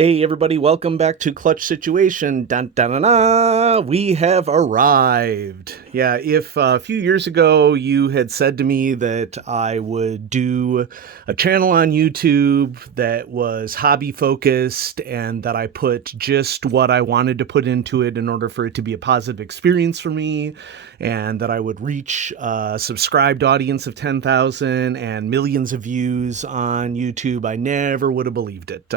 Hey everybody, welcome back to Clutch Situation. Dun, dun, dun, dun. We have arrived. Yeah, if a few years ago you had said to me that I would do a channel on YouTube that was hobby focused and that I put just what I wanted to put into it in order for it to be a positive experience for me, and that I would reach a subscribed audience of 10,000 and millions of views on YouTube, I never would have believed it.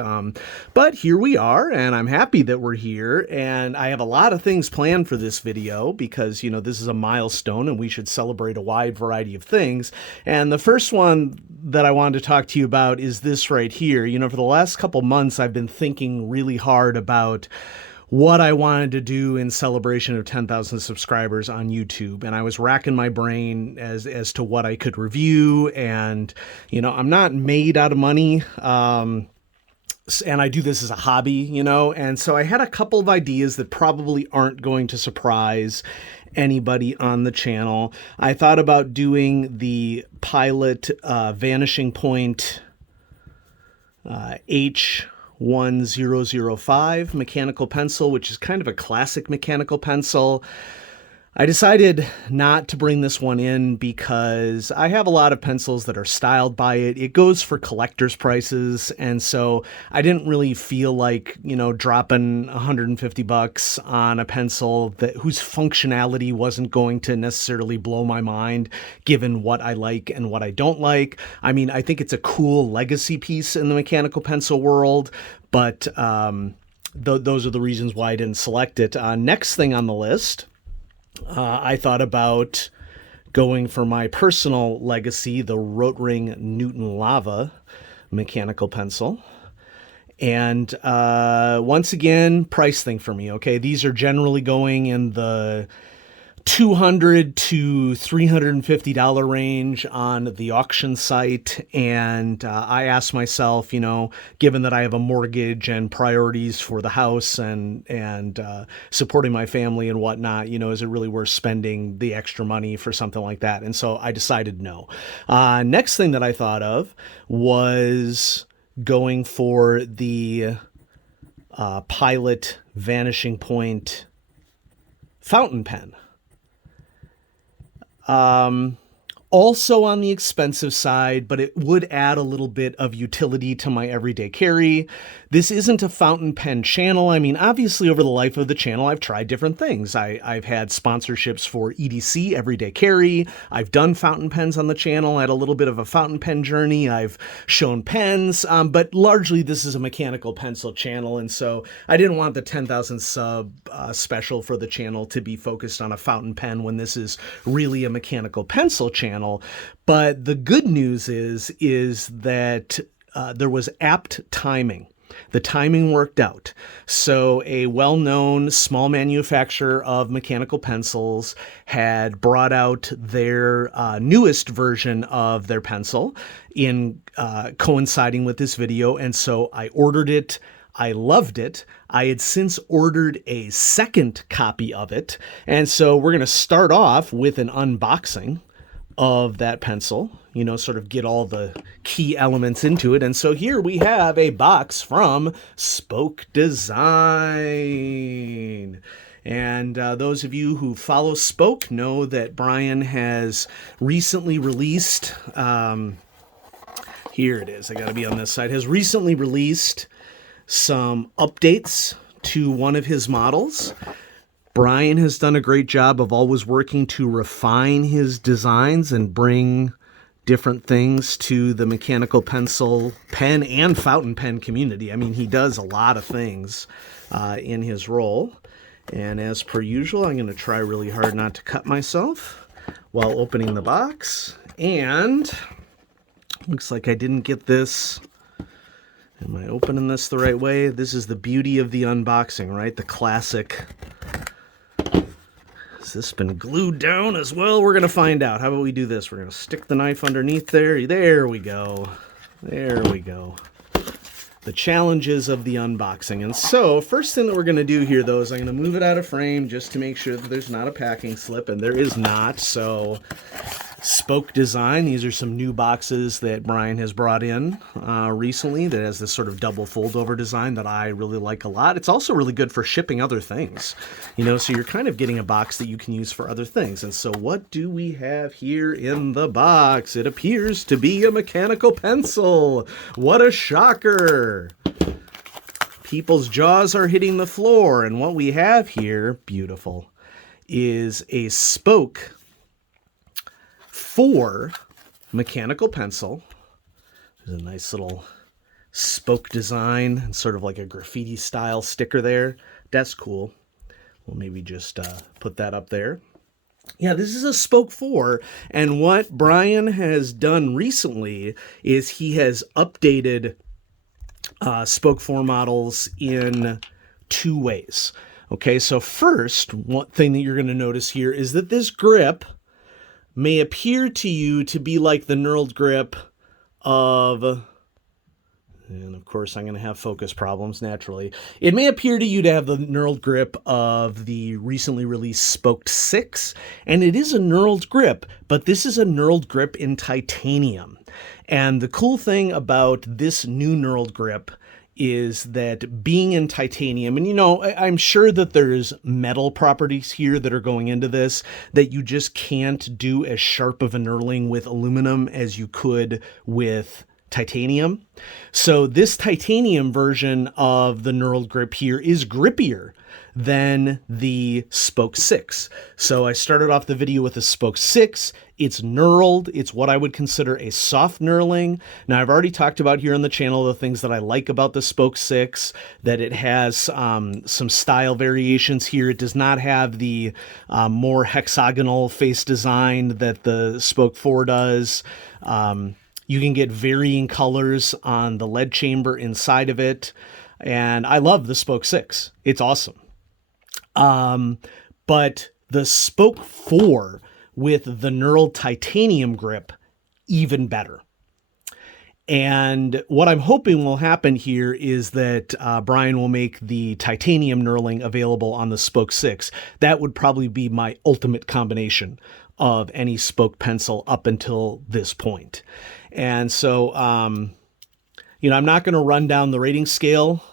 But here we are, and I'm happy that we're here, and I have a lot of things planned for this video because, this is a milestone and we should celebrate a wide variety of things. And the first one that I wanted to talk to you about is this right here. For the last couple months, I've been thinking really hard about what I wanted to do in celebration of 10,000 subscribers on YouTube. And I was racking my brain as to what I could review. And, I'm not made out of money. And I do this as a hobby, and so I had a couple of ideas that probably aren't going to surprise anybody on the channel. I thought about doing the Pilot Vanishing Point H1005 mechanical pencil, which is kind of a classic mechanical pencil. I decided not to bring this one in because I have a lot of pencils that are styled by it. It goes for collector's prices, and so I didn't really feel like, dropping $150 on a pencil whose functionality wasn't going to necessarily blow my mind, given what I like and what I don't like. I mean, I think it's a cool legacy piece in the mechanical pencil world, but those are the reasons why I didn't select it. Next thing on the list, I thought about going for my personal legacy, the Rotring Newton Lava mechanical pencil. And once again, price thing for me, okay? These are generally going in the $200 to $350 range on the auction site. And I asked myself, given that I have a mortgage and priorities for the house and supporting my family and whatnot, is it really worth spending the extra money for something like that? And so I decided no. Next thing that I thought of was going for the Pilot Vanishing Point fountain pen. Also on the expensive side, but it would add a little bit of utility to my everyday carry. This isn't a fountain pen channel. I mean, obviously over the life of the channel, I've tried different things. I've had sponsorships for EDC, everyday carry. I've done fountain pens on the channel. I had a little bit of a fountain pen journey. I've shown pens, but largely this is a mechanical pencil channel. And so I didn't want the 10,000 sub special for the channel to be focused on a fountain pen when this is really a mechanical pencil channel. But the good news is that there was apt timing. The timing worked out. So a well-known small manufacturer of mechanical pencils had brought out their newest version of their pencil in coinciding with this video. And so I ordered it. I loved it. I had since ordered a second copy of it. And so we're going to start off with an unboxing of that pencil, sort of get all the key elements into it. And so here we have a box from Spoke Design. And those of you who follow Spoke know that Brian has recently released, here it is, I gotta be on this side, has recently released some updates to one of his models. Brian has done a great job of always working to refine his designs and bring different things to the mechanical pencil, pen, and fountain pen community. I mean, he does a lot of things in his role. And as per usual, I'm going to try really hard not to cut myself while opening the box. And looks like I didn't get this. Am I opening this the right way? This is the beauty of the unboxing, right? The classic. Has this been glued down as well? We're going to find out. How about we do this? We're going to stick the knife underneath there. There we go. There we go. The challenges of the unboxing. And so, first thing that we're going to do here, though, is I'm going to move it out of frame just to make sure that there's not a packing slip, and there is not. So spoke design. These are some new boxes that Brian has brought in recently that has this sort of double fold over design that I really like a lot. It's also really good for shipping other things, so you're kind of getting a box that you can use for other things. And so what do we have here in the box? It appears to be a mechanical pencil. What a shocker. People's jaws are hitting the floor. And what we have here, beautiful, is a spoke 4 mechanical pencil. There's a nice little spoke design and sort of like a graffiti style sticker there. That's cool. We'll maybe just put that up there. Yeah, this is a spoke 4, and what Brian has done recently is he has updated spoke 4 models in 2 ways. Okay, so first, one thing that you're going to notice here is that this grip may appear to you to be like the knurled grip of, and of course I'm going to have focus problems naturally. It may appear to you to have the knurled grip of the recently released Spoke 6, and it is a knurled grip, but this is a knurled grip in titanium. And the cool thing about this new knurled grip is that being in titanium, and I'm sure that there's metal properties here that are going into this that you just can't do as sharp of a knurling with aluminum as you could with titanium. So this titanium version of the knurled grip here is grippier than the Spoke 6. So I started off the video with a Spoke 6. It's knurled. It's what I would consider a soft knurling. Now, I've already talked about here on the channel the things that I like about the Spoke 6, that it has some style variations here. It does not have the more hexagonal face design that the Spoke 4 does. You can get varying colors on the lead chamber inside of it. And I love the Spoke 6. It's awesome. But the Spoke 4 with the knurled titanium grip, even better. And what I'm hoping will happen here is that Brian will make the titanium knurling available on the Spoke 6. That would probably be my ultimate combination of any spoke pencil up until this point. And so, I'm not going to run down the rating scale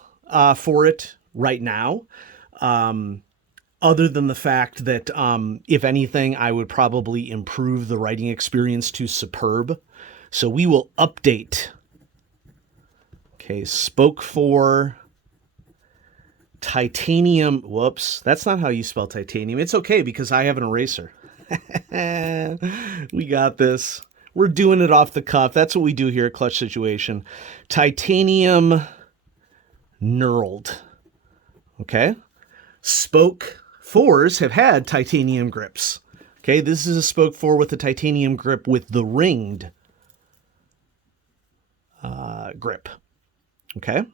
for it right now. Other than the fact that, if anything, I would probably improve the writing experience to superb. So we will update. Okay, Spoke 4 titanium. Whoops, that's not how you spell titanium. It's okay because I have an eraser. We got this. We're doing it off the cuff. That's what we do here at Clutch Situation. Titanium knurled. Okay. Spoke 4s have had titanium grips. Okay. This is a Spoke 4 with a titanium grip with the ringed grip. Okay.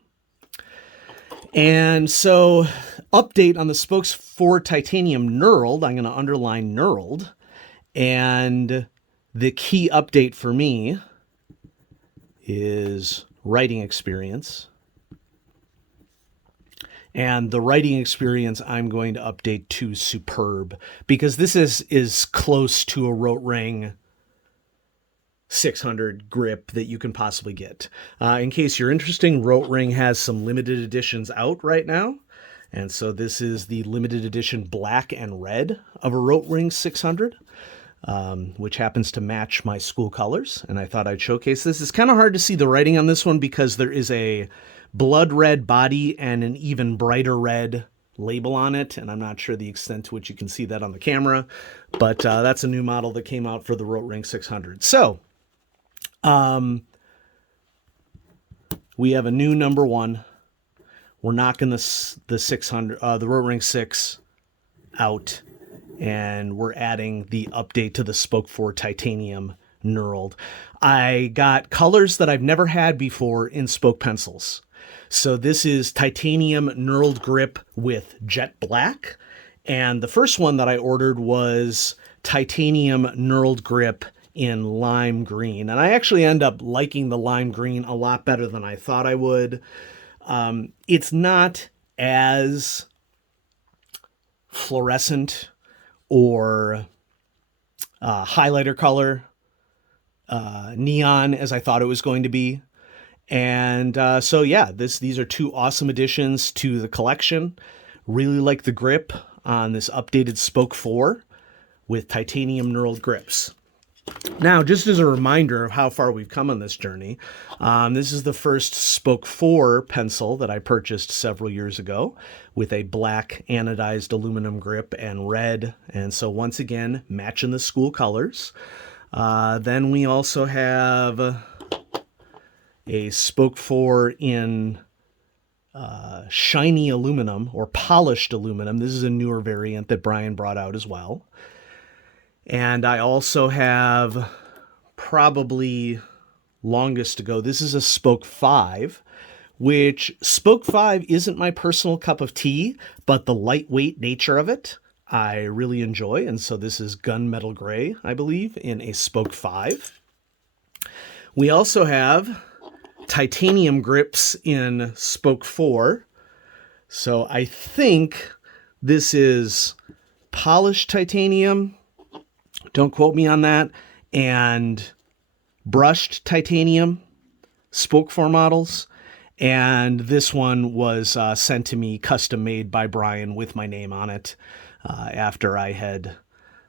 And so update on the Spoke 4 titanium knurled. I'm going to underline knurled. And the key update for me is writing experience. And the writing experience I'm going to update to superb, because this is close to a Rotring 600 grip that you can possibly get. In case you're interested, Rotring has some limited editions out right now. And so this is the limited edition black and red of a Rotring 600. Which happens to match my school colors, and I thought I'd showcase this. It's kind of hard to see the writing on this one because there is a blood red body and an even brighter red label on it, and I'm not sure the extent to which you can see that on the camera, but that's a new model that came out for the Rotring 600. So, we have a new number 1. We're knocking the 600, the Rotring 6 out. And we're adding the update to the Spoke 4 titanium knurled. I got colors that I've never had before in spoke pencils. So this is titanium knurled grip with jet black. And the first one that I ordered was titanium knurled grip in lime green. And I actually end up liking the lime green a lot better than I thought I would. It's not as fluorescent or highlighter color, neon as I thought it was going to be. And so yeah, these are two awesome additions to the collection. Really like the grip on this updated Spoke 4 with titanium knurled grips. Now, just as a reminder of how far we've come on this journey, this is the first Spoke 4 pencil that I purchased several years ago with a black anodized aluminum grip and red. And so once again, matching the school colors. Then we also have a Spoke 4 in shiny aluminum or polished aluminum. This is a newer variant that Brian brought out as well. And I also have, probably longest to go, this is a Spoke 5, which Spoke 5 isn't my personal cup of tea, but the lightweight nature of it I really enjoy. And so this is gunmetal gray, I believe, in a Spoke 5. We also have titanium grips in Spoke 4. So I think this is polished titanium. Don't quote me on that. And brushed titanium, Spoke 4 models. And this one was sent to me custom made by Brian with my name on it after I had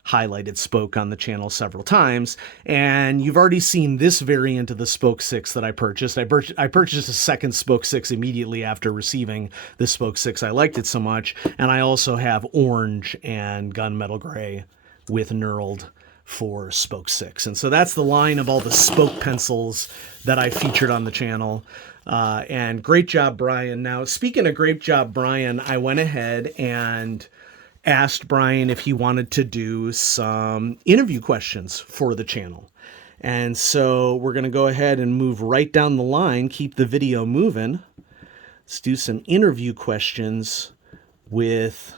highlighted Spoke on the channel several times. And you've already seen this variant of the Spoke 6 that I purchased. I purchased a second Spoke 6 immediately after receiving the Spoke 6. I liked it so much. And I also have orange and gunmetal gray with knurled for Spoke 6. And so that's the line of all the Spoke pencils that I featured on the channel. And great job, Brian. Now, speaking of great job, Brian, I went ahead and asked Brian if he wanted to do some interview questions for the channel. And so we're going to go ahead and move right down the line, keep the video moving. Let's do some interview questions with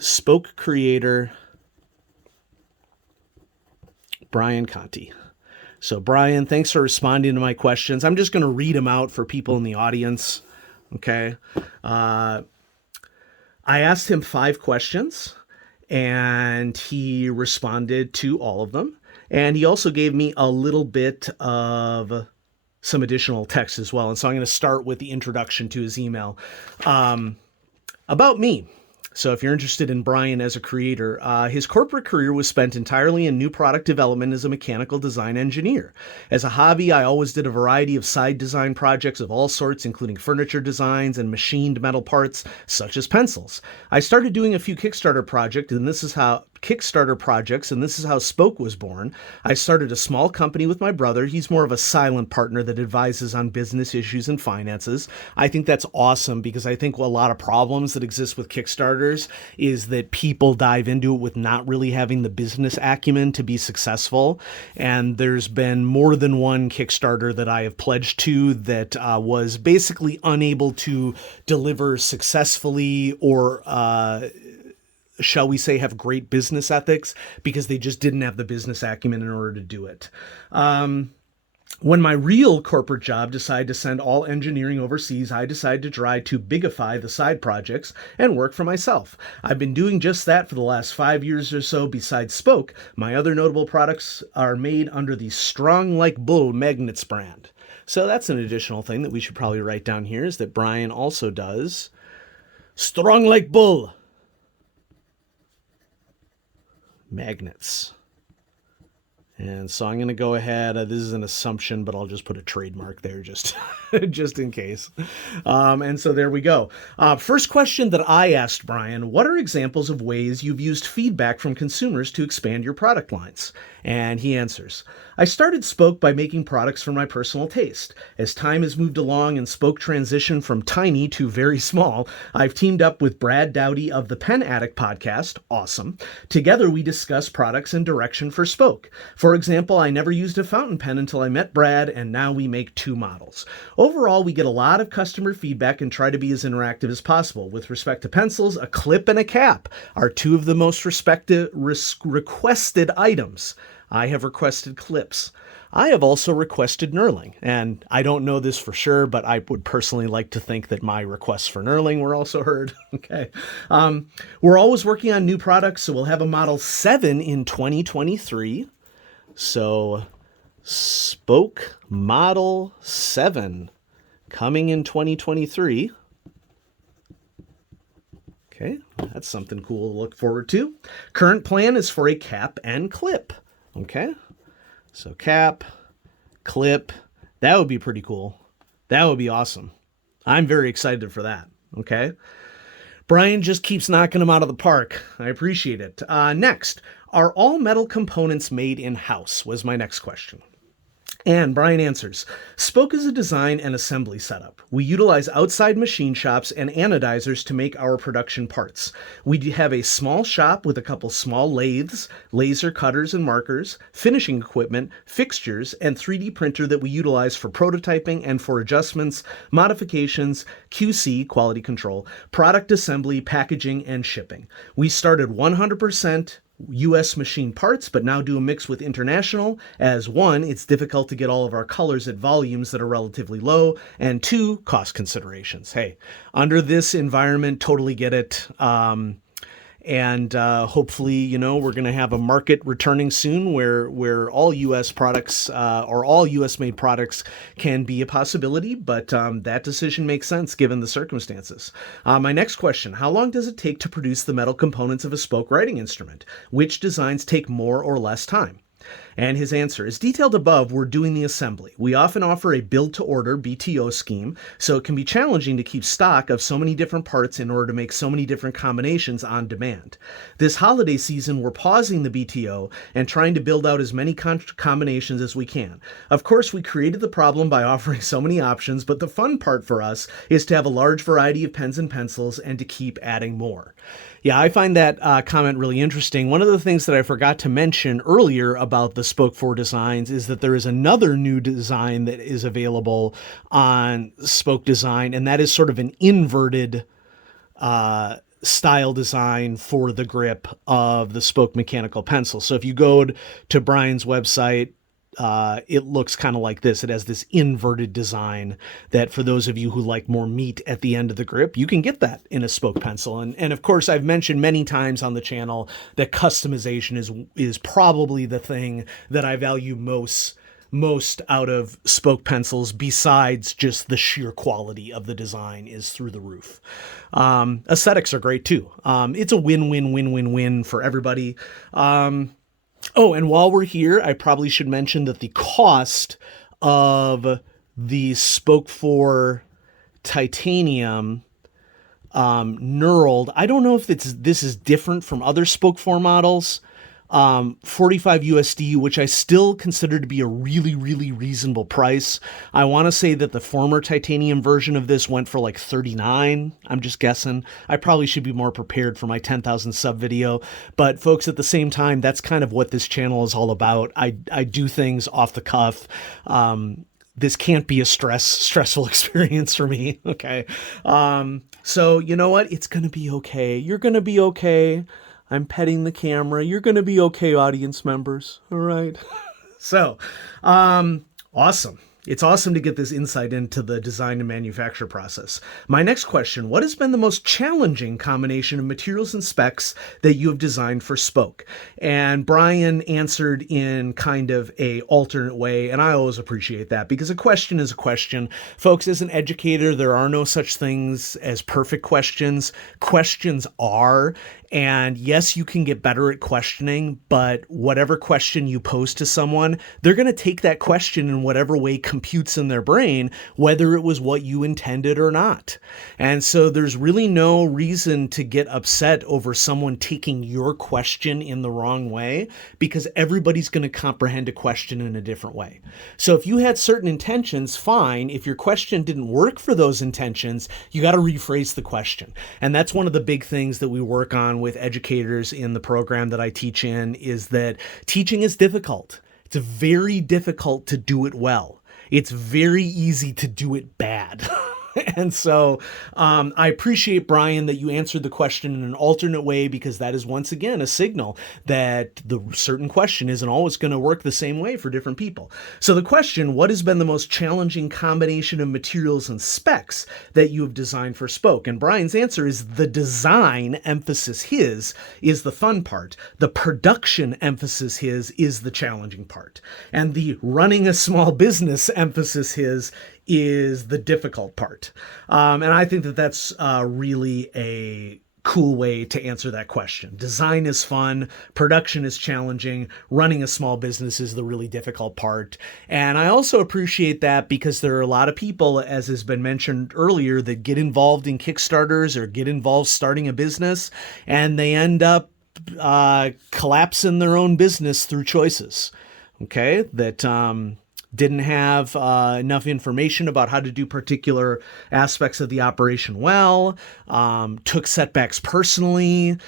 Spoke creator Brian Conti. So Brian, thanks for responding to my questions. I'm just going to read them out for people in the audience. Okay. I asked him 5 questions and he responded to all of them. And he also gave me a little bit of some additional text as well. And so I'm going to start with the introduction to his email. About me. So if you're interested in Brian as a creator, his corporate career was spent entirely in new product development as a mechanical design engineer. As a hobby, I always did a variety of side design projects of all sorts, including furniture designs and machined metal parts, such as pencils. I started doing a few Kickstarter projects, and this is how Spoke was born. I started a small company with my brother. He's more of a silent partner that advises on business issues and finances. I think that's awesome because I think a lot of problems that exist with Kickstarters is that people dive into it with not really having the business acumen to be successful. And there's been more than one Kickstarter that I have pledged to that was basically unable to deliver successfully or shall we say, have great business ethics because they just didn't have the business acumen in order to do it. When my real corporate job decided to send all engineering overseas, I decided to try to bigify the side projects and work for myself. I've been doing just that for the last 5 years or so. Besides Spoke, my other notable products are made under the Strong Like Bull Magnets brand. So that's an additional thing that we should probably write down here is that Brian also does Strong Like Bull magnets. And so I'm going to go ahead. This is an assumption, but I'll just put a trademark there just in case. And so there we go. First question that I asked Brian, what are examples of ways you've used feedback from consumers to expand your product lines? And he answers, I started Spoke by making products for my personal taste. As time has moved along and Spoke transitioned from tiny to very small, I've teamed up with Brad Dowdy of the Pen Addict podcast, awesome. Together we discuss products and direction for Spoke. For example, I never used a fountain pen until I met Brad, and now we make 2 models. Overall, we get a lot of customer feedback and try to be as interactive as possible. With respect to pencils, a clip and a cap are 2 of the most requested items. I have requested clips. I have also requested knurling, and I don't know this for sure, but I would personally like to think that my requests for knurling were also heard. Okay. We're always working on new products, so we'll have a Model 7 in 2023. So, Spoke Model 7 coming in 2023. Okay, that's something cool to look forward to. Current plan is for a cap and clip. Okay, so cap, clip, that would be pretty cool. That would be awesome. I'm very excited for that. Okay. Brian just keeps knocking them out of the park. I appreciate it. Next, are all metal components made in-house? Was my next question. And Brian answers, Spoke is a design and assembly setup. We utilize outside machine shops and anodizers to make our production parts. We have a small shop with a couple small lathes, laser cutters and markers, finishing equipment, fixtures, and 3D printer that we utilize for prototyping and for adjustments, modifications, QC, quality control, product assembly, packaging, and shipping. We started 100% U.S. machine parts, but now do a mix with international, as one, it's difficult to get all of our colors at volumes that are relatively low, and two, cost considerations. Hey, under this environment, totally get it. And hopefully, we're going to have a market returning soon where all U.S. products or all U.S. made products can be a possibility. But that decision makes sense given the circumstances. My next question, how long does it take to produce the metal components of a spoke writing instrument? Which designs take more or less time? And his answer is detailed above, we're doing the assembly. We often offer a build-to-order BTO scheme, so it can be challenging to keep stock of so many different parts in order to make so many different combinations on demand. This holiday season, we're pausing the BTO and trying to build out as many combinations as we can. Of course, we created the problem by offering so many options, but the fun part for us is to have a large variety of pens and pencils and to keep adding more. Yeah, I find that comment really interesting. One of the things that I forgot to mention earlier about the Spoke 4 designs is that there is another new design that is available on Spoke Design, and that is sort of an inverted style design for the grip of the Spoke mechanical pencil. So if you go to Brian's website, it looks kind of like this. It has this inverted design that for those of you who like more meat at the end of the grip, you can get that in a Spoke pencil. And of course, I've mentioned many times on the channel that customization is probably the thing that I value most out of Spoke pencils, besides just the sheer quality of the design is through the roof. Aesthetics are great too. It's a win-win-win-win-win for everybody. Oh, and while we're here, I probably should mention that the cost of the Spoke 4 titanium knurled, I don't know if this is different from other Spoke 4 models, 45 USD, which I still consider to be a really, really reasonable price. I want to say that the former titanium version of this went for like 39. I'm just guessing. I probably should be more prepared for my 10,000 sub video, but folks, at the same time, that's kind of what this channel is all about. I do things off the cuff. This can't be a stressful experience for me. Okay. So you know what? It's going to be okay. You're going to be okay. I'm petting the camera. You're going to be okay, audience members. All right. So, awesome. It's awesome to get this insight into the design and manufacture process. My next question, what has been the most challenging combination of materials and specs that you have designed for Spoke? And Brian answered in kind of a alternate way, and I always appreciate that because a question is a question. Folks, as an educator, there are no such things as perfect questions. Questions are, and yes, you can get better at questioning, but whatever question you pose to someone, they're going to take that question in whatever way computes in their brain, whether it was what you intended or not. And so there's really no reason to get upset over someone taking your question in the wrong way, because everybody's going to comprehend a question in a different way. So if you had certain intentions, fine. If your question didn't work for those intentions, you got to rephrase the question. And that's one of the big things that we work on with educators in the program that I teach in, is that teaching is difficult. It's very difficult to do it well. It's very easy to do it bad. And so I appreciate, Brian, that you answered the question in an alternate way, because that is once again a signal that the certain question isn't always going to work the same way for different people. So the question, what has been the most challenging combination of materials and specs that you have designed for Spoke? And Brian's answer is the design, emphasis his, is the fun part. The production, emphasis his, is the challenging part. And the running a small business, emphasis his, is the difficult part. And I think that that's really a cool way to answer that question. Design is fun, production is challenging, running a small business is the really difficult part. And I also appreciate that because there are a lot of people, as has been mentioned earlier, that get involved in Kickstarters or get involved starting a business, and they end up collapsing their own business through choices. Okay, that didn't have enough information about how to do particular aspects of the operation well, took setbacks personally.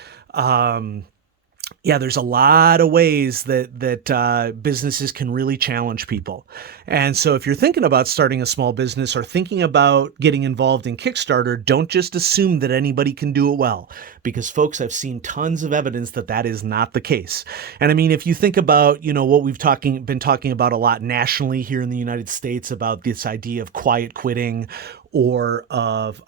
There's a lot of ways that businesses can really challenge people. And so if you're thinking about starting a small business or thinking about getting involved in Kickstarter, don't just assume that anybody can do it well, because folks, I've seen tons of evidence that that is not the case. And I mean, if you think about, what we've been talking about a lot nationally here in the United States about this idea of quiet quitting, or of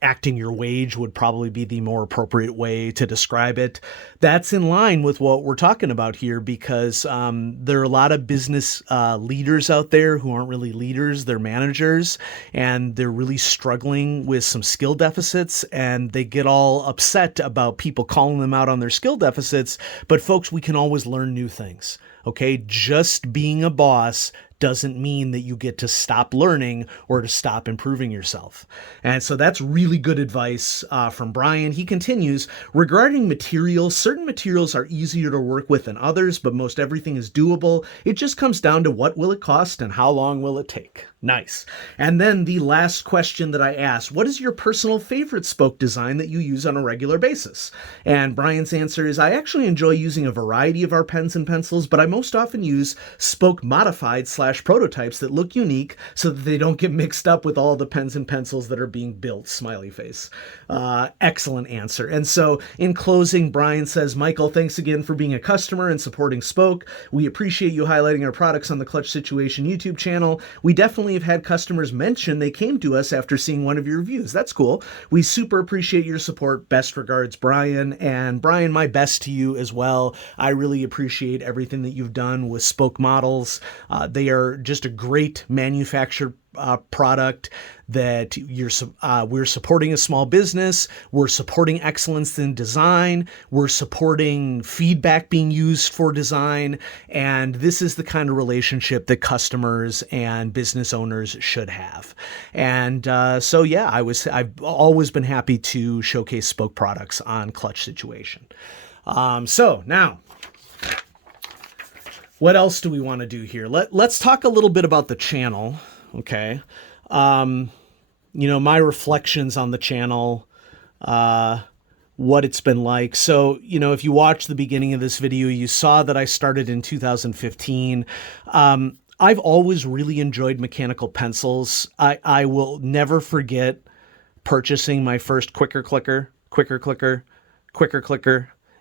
acting your wage would probably be the more appropriate way to describe it. That's in line with what we're talking about here, because there are a lot of business leaders out there who aren't really leaders, they're managers, and they're really struggling with some skill deficits, and they get all upset about people calling them out on their skill deficits. But folks, we can always learn new things. Okay, just being a boss doesn't mean that you get to stop learning or to stop improving yourself. And so that's really good advice from Brian. He continues, regarding materials, certain materials are easier to work with than others, but most everything is doable. It just comes down to what will it cost and how long will it take. Nice. And then the last question that I asked, what is your personal favorite Spoke design that you use on a regular basis? And Brian's answer is, I actually enjoy using a variety of our pens and pencils, but I most often use Spoke modified / prototypes that look unique so that they don't get mixed up with all the pens and pencils that are being built. Smiley face. Excellent answer. And so in closing, Brian says, Michael, thanks again for being a customer and supporting Spoke. We appreciate you highlighting our products on the Clutch Situation YouTube channel. We definitely have had customers mention they came to us after seeing one of your reviews. That's cool. We super appreciate your support. Best regards, Brian. And Brian, my best to you as well. I really appreciate everything that you've done with Spoke models. They are just a great manufactured product that we're supporting a small business. We're supporting excellence in design. We're supporting feedback being used for design. And this is the kind of relationship that customers and business owners should have. And I've always been happy to showcase Spoke products on Clutch Situation. So now, what else do we want to do here? Let's talk a little bit about the channel. Okay. My reflections on the channel, what it's been like. So, if you watch the beginning of this video, you saw that I started in 2015. I've always really enjoyed mechanical pencils. I will never forget purchasing my first quicker clicker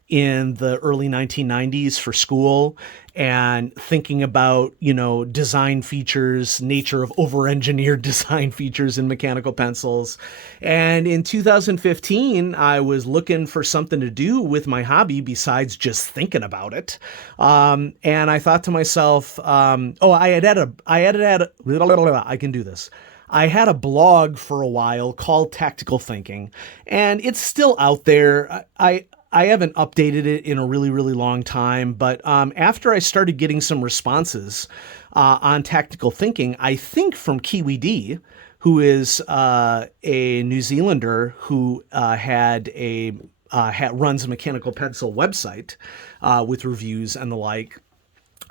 in the early 1990s for school, and thinking about, design features, nature of over-engineered design features in mechanical pencils. And in 2015, I was looking for something to do with my hobby besides just thinking about it. And I thought to myself, I had a blog for a while called Tactical Thinking, and it's still out there. I haven't updated it in a really, really long time, but after I started getting some responses on Tactical Thinking, I think from Kiwi D, who is a New Zealander who runs a mechanical pencil website with reviews and the like,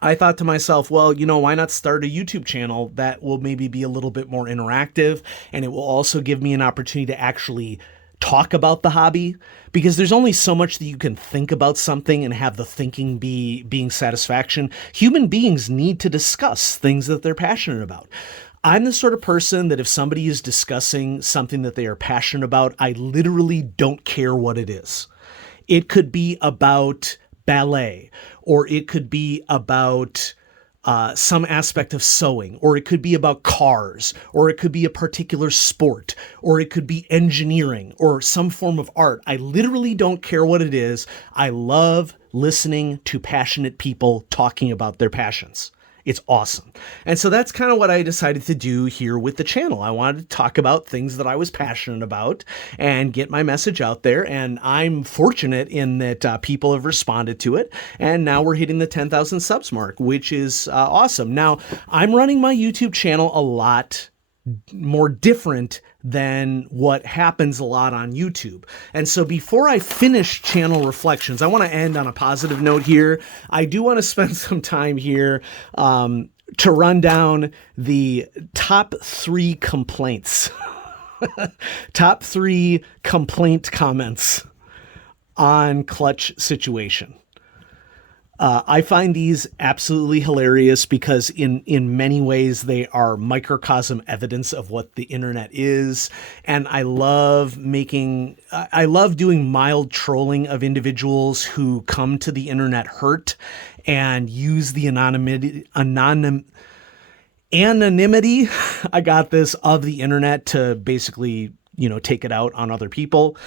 I thought to myself, well, why not start a YouTube channel that will maybe be a little bit more interactive, and it will also give me an opportunity to actually talk about the hobby, because there's only so much that you can think about something and have the thinking being satisfaction. Human beings need to discuss things that they're passionate about. I'm the sort of person that if somebody is discussing something that they are passionate about, I literally don't care what it is. It could be about ballet, or it could be about some aspect of sewing, or it could be about cars, or it could be a particular sport, or it could be engineering, or some form of art. I literally don't care what it is. I love listening to passionate people talking about their passions. It's awesome. And so that's kind of what I decided to do here with the channel. I wanted to talk about things that I was passionate about and get my message out there. And I'm fortunate in that people have responded to it. And now we're hitting the 10,000 subs mark, which is awesome. Now, I'm running my YouTube channel a lot more different than what happens a lot on YouTube. And so before I finish channel reflections, I want to end on a positive note here. I do want to spend some time here to run down the top 3 complaints, top 3 complaint comments on clutch situation. I find these absolutely hilarious because in many ways they are microcosm evidence of what the internet is. And I love doing mild trolling of individuals who come to the internet hurt and use the anonymity, I got this, of the internet to basically, take it out on other people.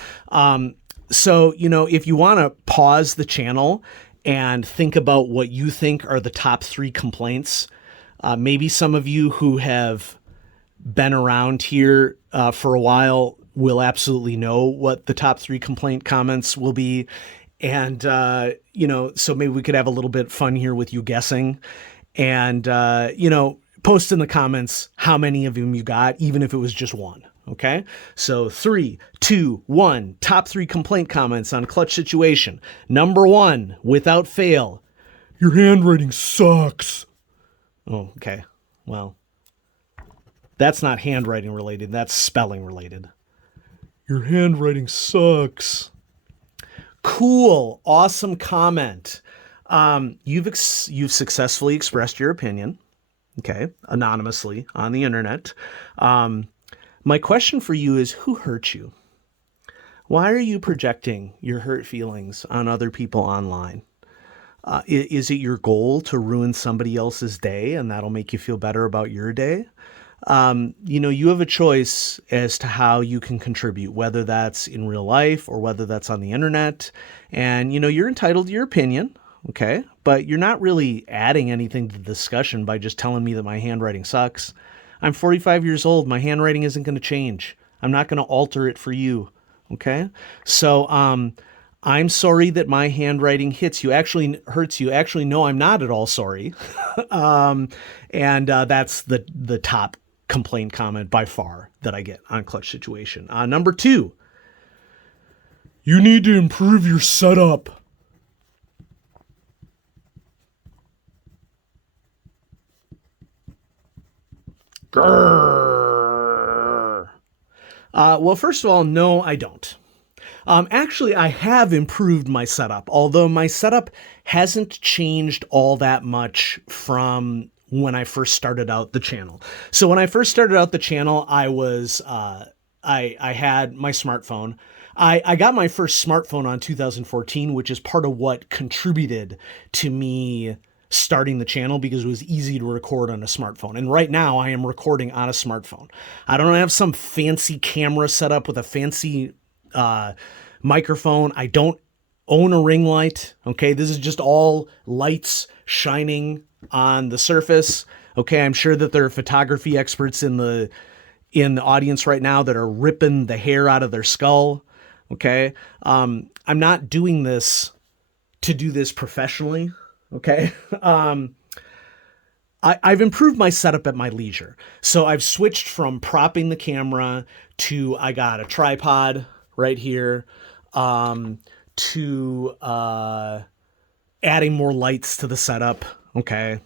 So, if you want to pause the channel and think about what you think are the top 3 complaints. Maybe some of you who have been around here for a while will absolutely know what the top 3 complaint comments will be. And, so maybe we could have a little bit fun here with you guessing. And, post in the comments how many of them you got, even if it was just one. Okay, so 3, 2, 1, top 3 complaint comments on clutch situation. Number 1, without fail, your handwriting sucks. Oh, okay. Well, that's not handwriting related. That's spelling related. Your handwriting sucks. Cool. Awesome comment. You've successfully expressed your opinion. Okay, anonymously on the internet. My question for you is, who hurt you? Why are you projecting your hurt feelings on other people online? Is it your goal to ruin somebody else's day and that'll make you feel better about your day? You have a choice as to how you can contribute, whether that's in real life or whether that's on the internet. And, you're entitled to your opinion. Okay. But you're not really adding anything to the discussion by just telling me that my handwriting sucks. I'm 45 years old. My handwriting isn't going to change. I'm not going to alter it for you. Okay. So, I'm sorry that my handwriting hurts you. Actually, no, I'm not at all sorry. That's the top complaint comment by far that I get on clutch situation. Number 2, you need to improve your setup. Grrr. Well, first of all, no, I don't. Actually, I have improved my setup, although my setup hasn't changed all that much from when I first started out the channel. So when I first started out the channel, I was, I had my smartphone. I got my first smartphone on 2014, which is part of what contributed to me starting the channel, because it was easy to record on a smartphone. And right now I am recording on a smartphone. I don't have some fancy camera set up with a fancy microphone. I don't own a ring light. Okay. This is just all lights shining on the surface. Okay. I'm sure that there are photography experts in the audience right now that are ripping the hair out of their skull. Okay. I'm not doing this to do this professionally. Okay. I've improved my setup at my leisure. So I've switched from propping the camera to, I got a tripod right here, to adding more lights to the setup. Okay.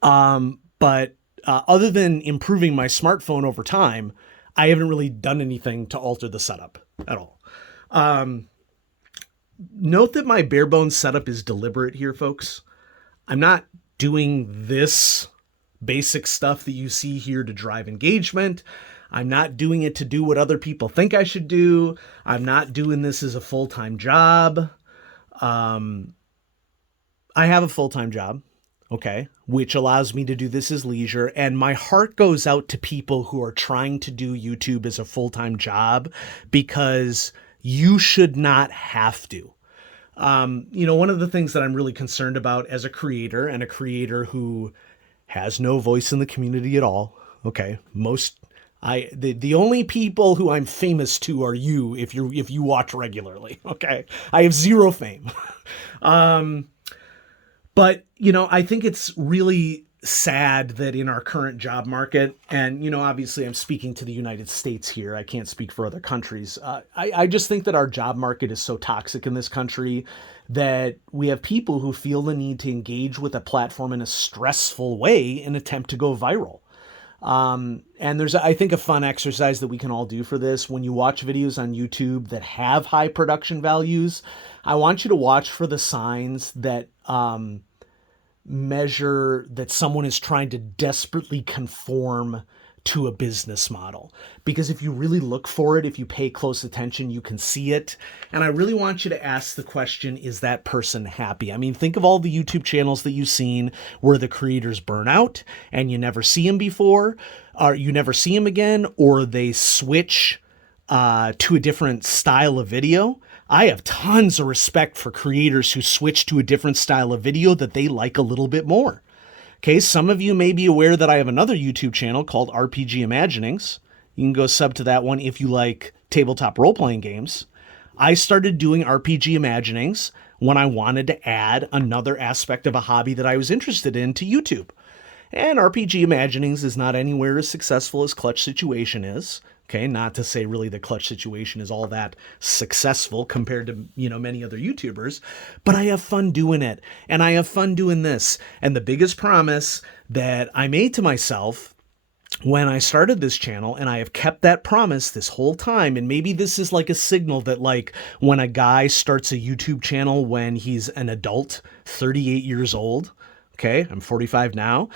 But other than improving my smartphone over time, I haven't really done anything to alter the setup at all. Note that my bare bones setup is deliberate here, folks. I'm not doing this basic stuff that you see here to drive engagement. I'm not doing it to do what other people think I should do. I'm not doing this as a full-time job. I have a full-time job, okay, which allows me to do this as leisure. And my heart goes out to people who are trying to do YouTube as a full-time job, because you should not have to. One of the things that I'm really concerned about as a creator, and a creator who has no voice in the community at all, okay, the only people who I'm famous to are you, if you watch regularly, okay? I have zero fame. But, I think it's really sad that in our current job market, and, obviously I'm speaking to the United States here, I can't speak for other countries. I just think that our job market is so toxic in this country that we have people who feel the need to engage with a platform in a stressful way in an attempt to go viral. And there's, I think, a fun exercise that we can all do for this. When you watch videos on YouTube that have high production values, I want you to watch for the signs that, measure that someone is trying to desperately conform to a business model. Because if you really look for it, if you pay close attention, you can see it. And I really want you to ask the question, is that person happy? I mean, think of all the YouTube channels that you've seen where the creators burn out and you never see them before, or you never see them again, or they switch to a different style of video. I have tons of respect for creators who switch to a different style of video that they like a little bit more. Okay, some of you may be aware that I have another YouTube channel called RPG Imaginings. You can go sub to that one if you like tabletop role-playing games. I started doing RPG Imaginings when I wanted to add another aspect of a hobby that I was interested in to YouTube. And RPG Imaginings is not anywhere as successful as Clutch Situation is. Okay, not to say really the Clutch Situation is all that successful compared to, many other YouTubers, but I have fun doing it, and I have fun doing this. And the biggest promise that I made to myself when I started this channel, and I have kept that promise this whole time, and maybe this is like a signal that, like, when a guy starts a YouTube channel when he's an adult, 38 years old, okay, I'm 45 now,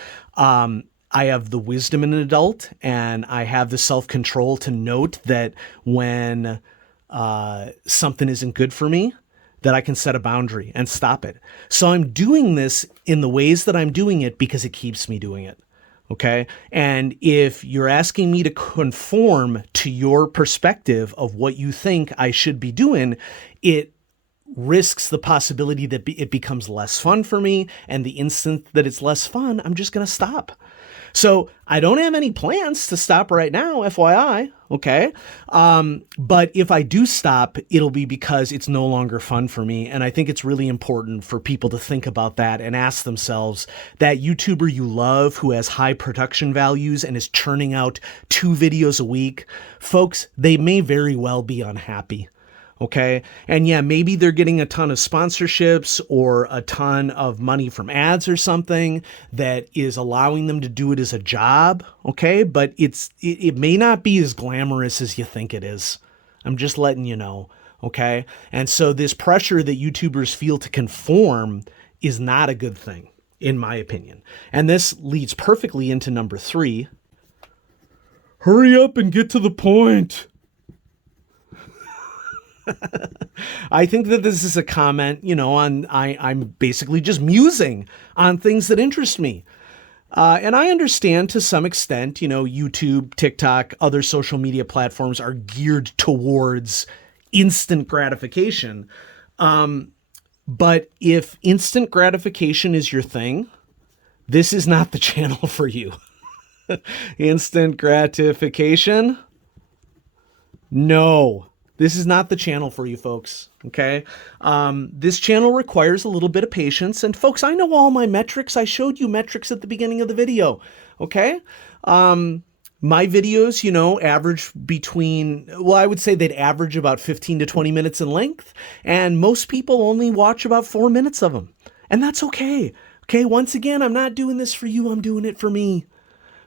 I have the wisdom in an adult, and I have the self-control to note that when something isn't good for me, that I can set a boundary and stop it. So I'm doing this in the ways that I'm doing it because it keeps me doing it. Okay. And if you're asking me to conform to your perspective of what you think I should be doing, it risks the possibility that it becomes less fun for me. And the instant that it's less fun, I'm just going to stop. So I don't have any plans to stop right now, FYI, okay? But if I do stop, it'll be because it's no longer fun for me. And I think it's really important for people to think about that and ask themselves, that YouTuber you love who has high production values and is churning out 2 videos a week, folks, they may very well be unhappy. Okay. And yeah, maybe they're getting a ton of sponsorships or a ton of money from ads or something that is allowing them to do it as a job. Okay. But it may not be as glamorous as you think it is. I'm just letting you know. Okay. And so this pressure that YouTubers feel to conform is not a good thing, in my opinion. And this leads perfectly into number 3. Hurry up and get to the point. I think that this is a comment, on I'm basically just musing on things that interest me. And I understand to some extent, YouTube, TikTok, other social media platforms are geared towards instant gratification. But if instant gratification is your thing, this is not the channel for you. Instant gratification? No. This is not the channel for you folks, okay? This channel requires a little bit of patience. And folks, I know all my metrics. I showed you metrics at the beginning of the video, okay? My videos, average I would say they'd average about 15 to 20 minutes in length. And most people only watch about 4 minutes of them. And that's okay. Okay, once again, I'm not doing this for you. I'm doing it for me.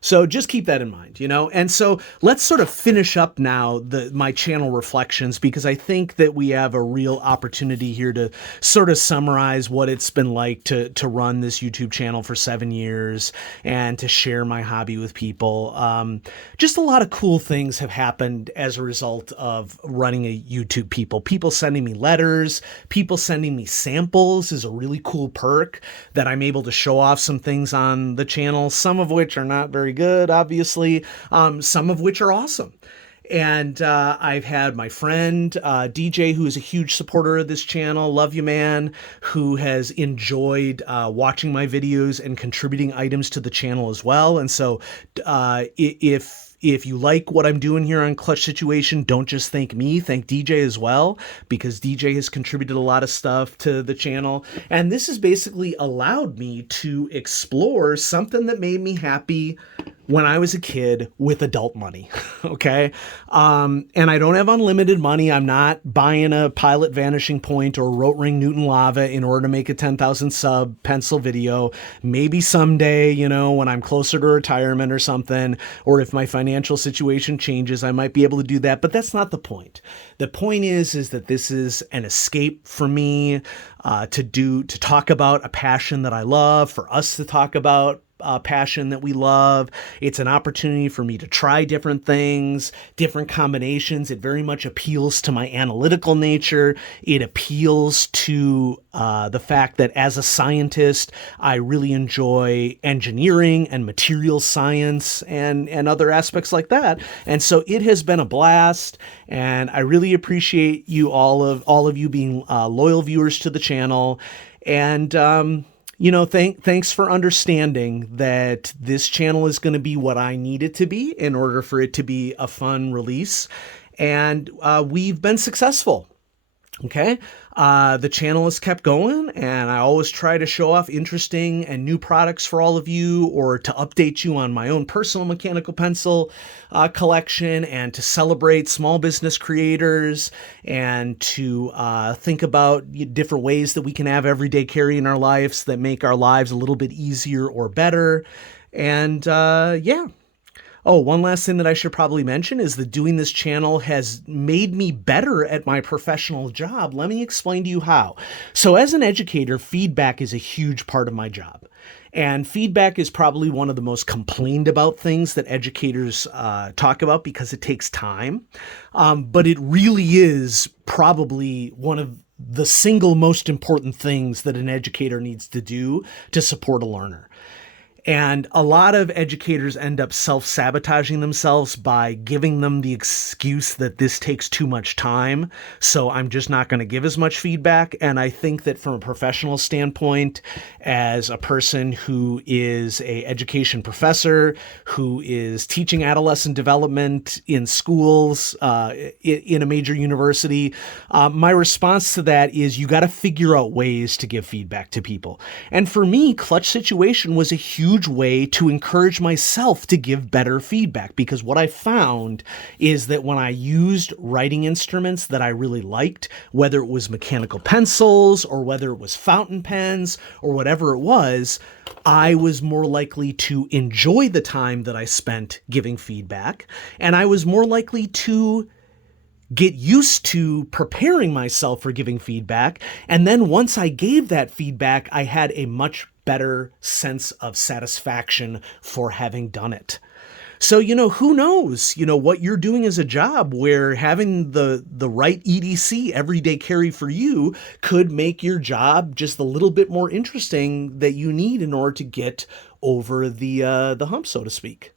So just keep that in mind, you know? And so let's sort of finish up now my channel reflections, because I think that we have a real opportunity here to sort of summarize what it's been like to run this YouTube channel for 7 years and to share my hobby with people. Just a lot of cool things have happened as a result of running a YouTube people sending me letters, people sending me samples is a really cool perk that I'm able to show off some things on the channel, some of which are not very good, obviously, some of which are awesome. And I've had my friend DJ, who is a huge supporter of this channel, love you, man, who has enjoyed watching my videos and contributing items to the channel as well. And so if you like what I'm doing here on Clutch Situation, don't just thank me, thank DJ as well, because DJ has contributed a lot of stuff to the channel. And this has basically allowed me to explore something that made me happy when I was a kid with adult money. Okay. And I don't have unlimited money. I'm not buying a Pilot Vanishing Point or Rotring Newton Lava in order to make a 10,000 sub pencil video. Maybe someday, you know, when I'm closer to retirement or something, or if my financial situation changes, I might be able to do that. But that's not the point. The point is that this is an escape for me to talk about a passion that I love, for us to talk about passion that we love. It's an opportunity for me to try different things, different combinations. It very much appeals to my analytical nature. It appeals to the fact that as a scientist, I really enjoy engineering and material science and other aspects like that. And so it has been a blast, and I really appreciate you all of you being loyal viewers to the channel. And you know, thanks for understanding that this channel is going to be what I need it to be in order for it to be a fun release. And we've been successful. Okay. The channel has kept going, and I always try to show off interesting and new products for all of you, or to update you on my own personal mechanical pencil collection, and to celebrate small business creators, and to think about different ways that we can have everyday carry in our lives that make our lives a little bit easier or better. And yeah. Oh, one last thing that I should probably mention is that doing this channel has made me better at my professional job. Let me explain to you how. So as an educator, feedback is a huge part of my job. And feedback is probably one of the most complained about things that educators talk about, because it takes time. But it really is probably one of the single most important things that an educator needs to do to support a learner. And a lot of educators end up self-sabotaging themselves by giving them the excuse that this takes too much time, so I'm just not going to give as much feedback. And I think that from a professional standpoint, as a person who is an education professor, who is teaching adolescent development in schools, in a major university, my response to that is you got to figure out ways to give feedback to people. And for me, Clutch Situation was a huge way to encourage myself to give better feedback, because what I found is that when I used writing instruments that I really liked, whether it was mechanical pencils or whether it was fountain pens or whatever it was, I was more likely to enjoy the time that I spent giving feedback, and I was more likely to get used to preparing myself for giving feedback. And then once I gave that feedback, I had a much better sense of satisfaction for having done it. So, you know, who knows, you know, what you're doing as a job where having the right EDC, everyday carry for you, could make your job just a little bit more interesting that you need in order to get over the hump, so to speak.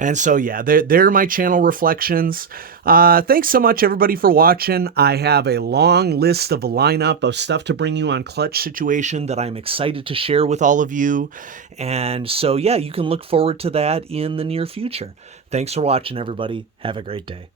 And so, yeah, they're my channel reflections. Thanks so much, everybody, for watching. I have a long list of a lineup of stuff to bring you on Clutch Situation that I'm excited to share with all of you. And so, yeah, you can look forward to that in the near future. Thanks for watching, everybody. Have a great day.